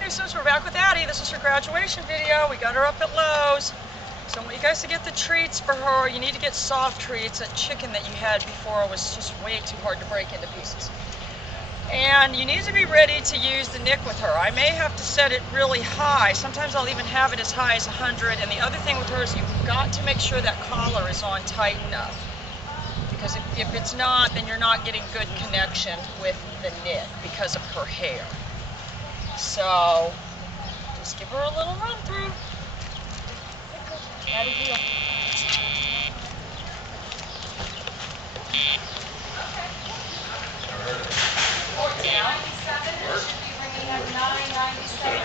new students, we're back with Addie. This is her graduation video. We got her up at Lowe's. So I want you guys to get the treats for her. You need to get soft treats. That chicken that you had before was just way too hard to break into pieces. And you need to be ready to use the nick with her. I may have to set it really high. Sometimes I'll even have it as high as 100. And the other thing with her is you've got to make sure that collar is on tight enough. Because if it's not, then you're not getting good connection with the knit because of her hair. So just give her a little run through. Add a heel. Down. Should be ringing at 9:97.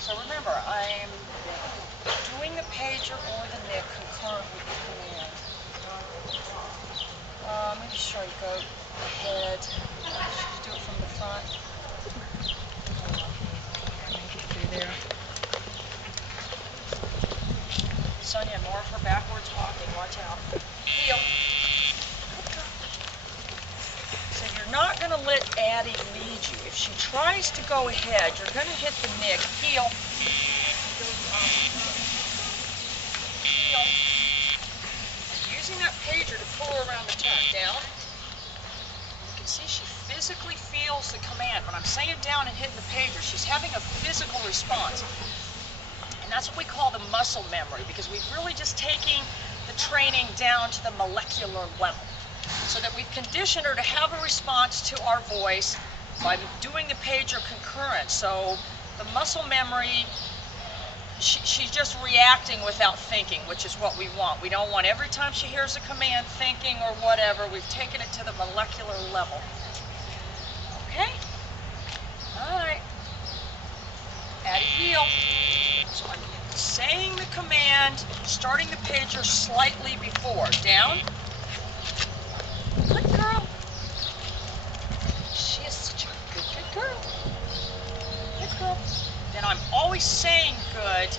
So remember, I'm doing the pager or the nick concurrent with the command. Maybe sure you go ahead. Just do it from the front. Make it through there. Sonia, more of her backwards walking. Watch out. Heel. So you're not going to let Addie lead you. If she tries to go ahead, you're going to hit the nick. Heel. Heel. Using that pager to pull her around the turn. Down. You can see she physically feels the command. When I'm saying down and hitting the pager, she's having a physical response. And that's what we call the muscle memory, because we've really just taken the training down to the molecular level. So that we've conditioned her to have a response to our voice by doing the pager concurrent. So the muscle memory, she's just reacting without thinking, which is what we want. We don't want every time she hears a command thinking or whatever. We've taken it to the molecular level. Okay? All right. Add a heel. So I'm saying the command, starting the pager slightly before. Down. Good girl. She is such a good girl. Good girl. Then I'm always saying good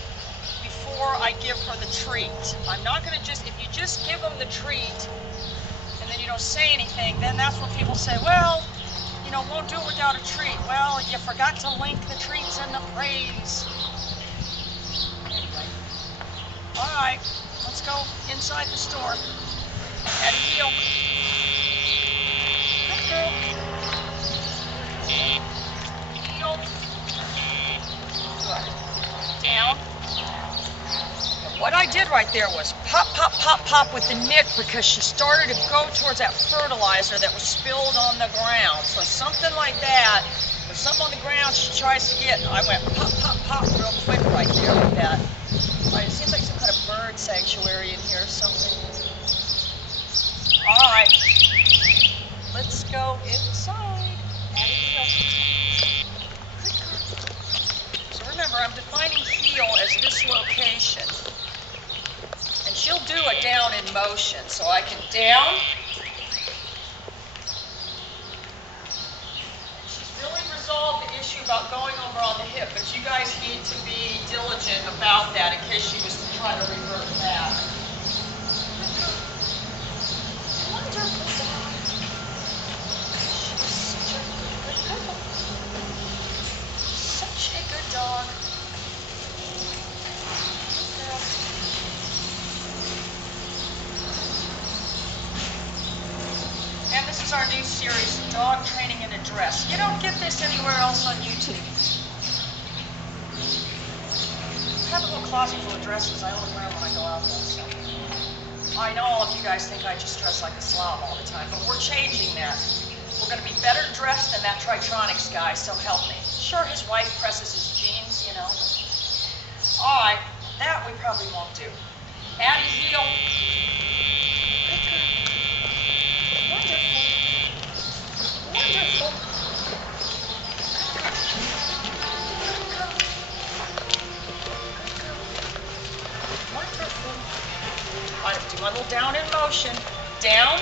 before I give her the treat. I'm not going to just, if you just give them the treat and then you don't say anything, then that's when people say, well, you know, won't do it without a treat. Well, you forgot to link the treats and the praise. Anyway. All right, let's go inside the store. Add a heel. Good girl. Heel. Good. Down. And what I did right there was pop, pop, pop, pop with the nick because she started to go towards that fertilizer that was spilled on the ground. So something like that, if something on the ground she tries to get, I went pop, pop, pop real quick right there with that. Right, it seems like some kind of bird sanctuary in here or something. All right, let's go inside. Add a heel. Good girl. So remember, I'm defining heel as this location. And she'll do a down in motion. So I can down. And she's really resolved the issue about going over on the hip, but you guys need to be diligent about that in case she was to try to revert back. Wonderful dog. She's such a good dog. Girl. And this is our new series, Dog Training in a Dress. You don't get this anywhere else on YouTube. I have a little closet full of dresses I only wear when I go out there. So. I know all of you guys think I just dress like a slob all the time, but we're changing that. We're going to be better dressed than that Tritronics guy, so help me. Sure, his wife presses his jeans, you know. All right, that we probably won't do. Add a heel. Wonderful. Wonderful. Wonderful. All right, do my little down in motion. Down.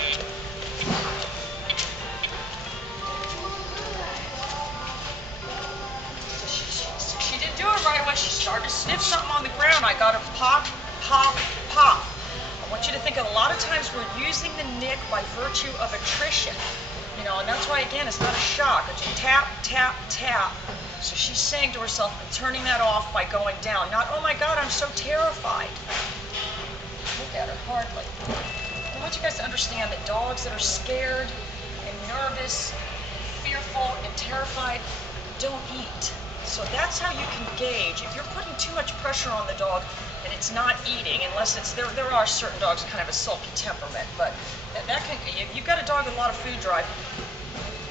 started to sniff something on the ground, I got to pop, pop, pop. I want you to think of a lot of times we're using the nick by virtue of attrition. You know, and that's why, again, it's not a shock. It's just tap, tap, tap. So she's saying to herself, I'm turning that off by going down. Not, oh my God, I'm so terrified. Look at her, hardly. I want you guys to understand that dogs that are scared and nervous, fearful and terrified don't eat. So that's how you can gauge. If you're putting too much pressure on the dog and it's not eating, unless it's, there are certain dogs with kind of a sulky temperament, but that can, if you've got a dog with a lot of food drive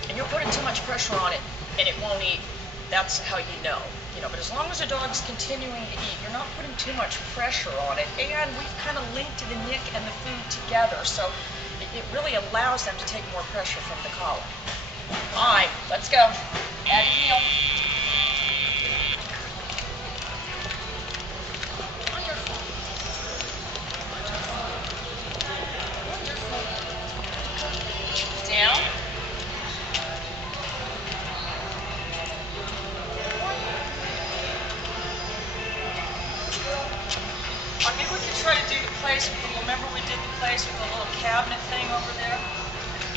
and you're putting too much pressure on it and it won't eat, that's how you know. But as long as a dog's continuing to eat, you're not putting too much pressure on it, and we've kind of linked the nick and the food together, so it really allows them to take more pressure from the collar. All right, let's go. Addie, heel. Wonderful. Wonderful. Down. I think we could try to do the place with the, remember we did the place with the little cabinet thing over there?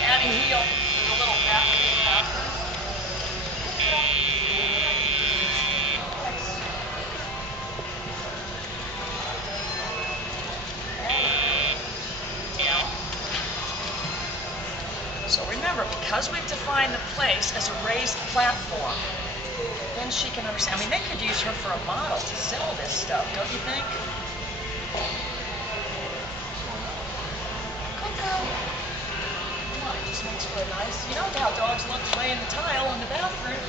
Addie heel, the little bathroom. Down. So remember, because we've defined the place as a raised platform, then she can understand. I mean, they could use her for a model to sell this stuff, don't you think? Good girl. Come on, it just makes for a nice, you know how dogs love to lay in the tile in the bathroom.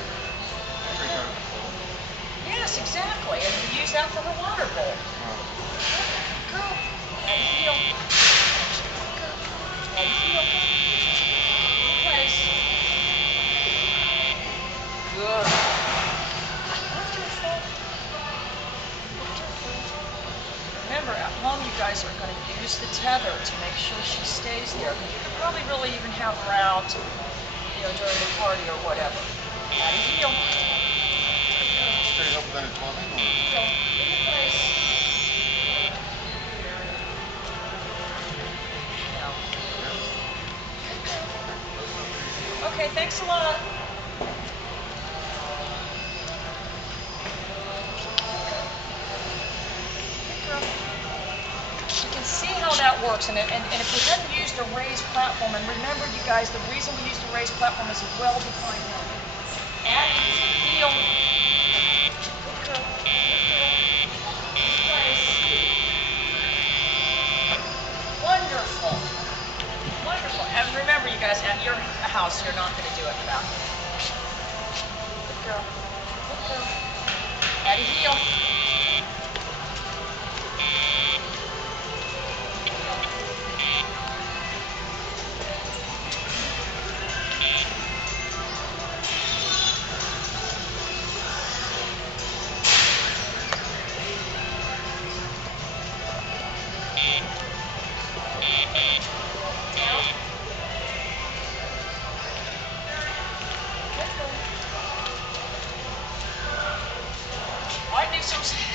Yes, exactly. And you use that for her water bowl. Good girl. And heel. Good girl. And heel. Good place. Good. Remember, at home you guys are going to use the tether to make sure she stays there. You could probably really even have her out, during the party or whatever. Addie heel. Straight up without plumbing, or? So, in the place. Now. Okay, thanks a lot. You can see how that works, and if we hadn't used a raised platform, and remember, you guys, the reason we used a raised platform is a well-defined one. Addie, heel. Good girl. Good girl. Nice. Wonderful. Wonderful. And remember, you guys, at your house, you're not going to do it without me. Good girl. Good girl. Addie, heel.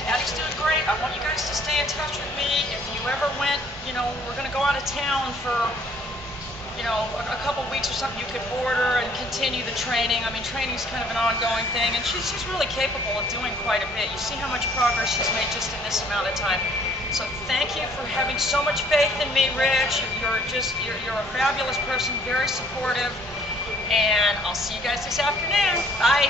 Addie's doing great. I want you guys to stay in touch with me. If you ever went, we're going to go out of town for, a couple weeks or something, you could board her and continue the training. I mean, training's kind of an ongoing thing, and she's really capable of doing quite a bit. You see how much progress she's made just in this amount of time. So thank you for having so much faith in me, Rich. You're a fabulous person, very supportive, and I'll see you guys this afternoon. Bye.